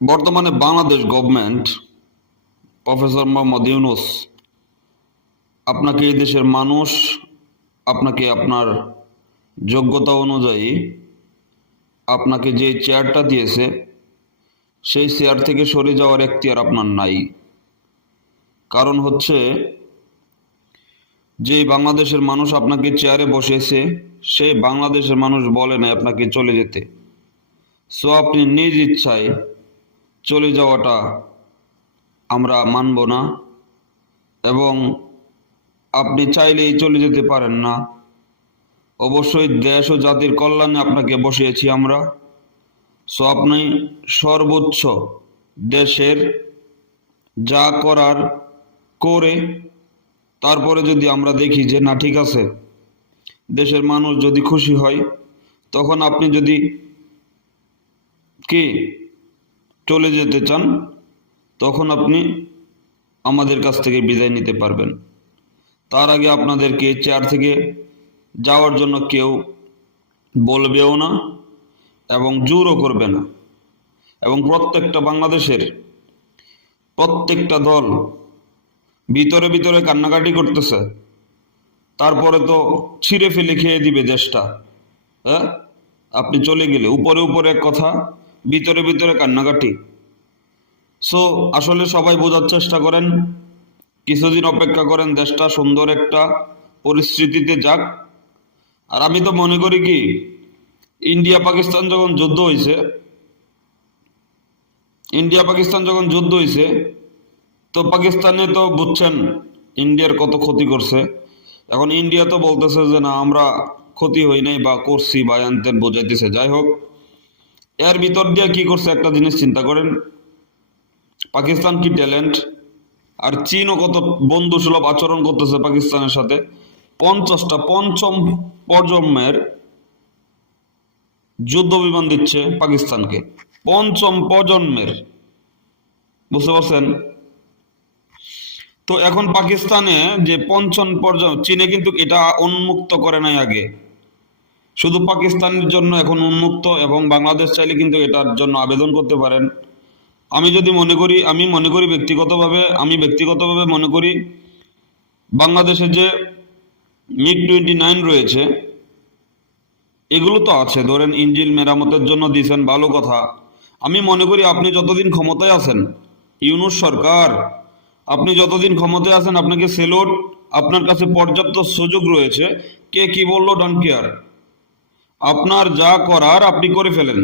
বর্তমানে Bangladesh government professor Mohammad Yunus আপনাকে এই দেশের মানুষ আপনাকে আপনার যোগ্যতা অনুযায়ী আপনাকে যে চেয়ারটা দিয়েছে সেই চেয়ার থেকে সরে যাওয়ার এখতিয়ার আপনার নাই। কারণ হচ্ছে যে বাংলাদেশের মানুষ আপনাকে চেয়ারে বসেছে সেই বাংলাদেশের মানুষ বলে না আপনাকে চলে যেতে। সো আপনি নিজ ইচ্ছায় চলে যাওয়াটা আমরা মানব না, এবং আপনি চাইলেই চলে যেতে পারেন না। অবশ্যই দেশ ও জাতির কল্যাণে আপনাকে বসিয়েছি আমরা। সো আপনি সর্বোচ্চ দেশের যা করার করে তারপরে যদি আমরা দেখি যে না ঠিক আছে, দেশের মানুষ যদি খুশি হয়, তখন আপনি যদি কি চলে যেতে চান তখন আপনি আমাদের কাছ থেকে বিদায় নিতে পারবেন। তার আগে আপনাদেরকে চেয়ার থেকে যাওয়ার জন্য কেউ বলবেও না এবং জোরও করবে না। এবং প্রত্যেকটা বাংলাদেশের প্রত্যেকটা দল ভিতরে ভিতরে কান্নাকাটি করতেছে, তারপরে তো ছিঁড়ে ফেলে খেয়ে দিবে দেশটা। হ্যাঁ, আপনি চলে গেলে উপরে উপরে এক কথা, ভিতরে ভিতরে কান্নাকাটি। সো আসলে সবাই বোঝার চেষ্টা করেন, কিছুদিন অপেক্ষা করেন, দেশটা সুন্দর একটা পরিস্থিতিতে যাক। আর আমি তো মনে করি কি, ইন্ডিয়া পাকিস্তান যখন যুদ্ধ হয়েছে তো পাকিস্তানে তো বুঝছেন ইন্ডিয়ার কত ক্ষতি করছে। এখন ইন্ডিয়া তো বলতেছে যে না আমরা ক্ষতি হই নাই বা করছি বা এনতেন বোঝাইতেছে। যাই হোক, এর ভিতর দিয়ে কি করছে একটা জিনিস চিন্তা করেন, পাকিস্তান কি ট্যালেন্ট, আর চীনও কত বন্ধুসুলভ আচরণ করতেছে পাকিস্তানের সাথে। 50টা পঞ্চম প্রজন্মের যুদ্ধ বিমান দিচ্ছে পাকিস্তানকে, পঞ্চম প্রজন্মের, বুঝতে পারছেন? তো এখন পাকিস্তানে যে পঞ্চম প্রজন্ম, চীনে কিন্তু এটা উন্মুক্ত করে নাই আগে, শুধু পাকিস্তানের জন্য এখন উন্মুক্ত, এবং বাংলাদেশ চাইলে কিন্তু এটার জন্য আবেদন করতে পারেন। আমি মনে করি ব্যক্তিগতভাবে মনে করি বাংলাদেশে যে MiG-29 রয়েছে, এগুলো তো আছে, ধরেন ইঞ্জিন মেরামতের জন্য দিয়েছেন, ভালো কথা। আমি মনে করি আপনি যতদিন ক্ষমতায় আছেন, ইউনূস সরকার, আপনি যতদিন ক্ষমতায় আছেন আপনাকে সেলুট। আপনার কাছে পর্যাপ্ত সুযোগ রয়েছে, কে কি বললো ডোন্ট কেয়ার, আপনার যা করার আপনি করে ফেলেন।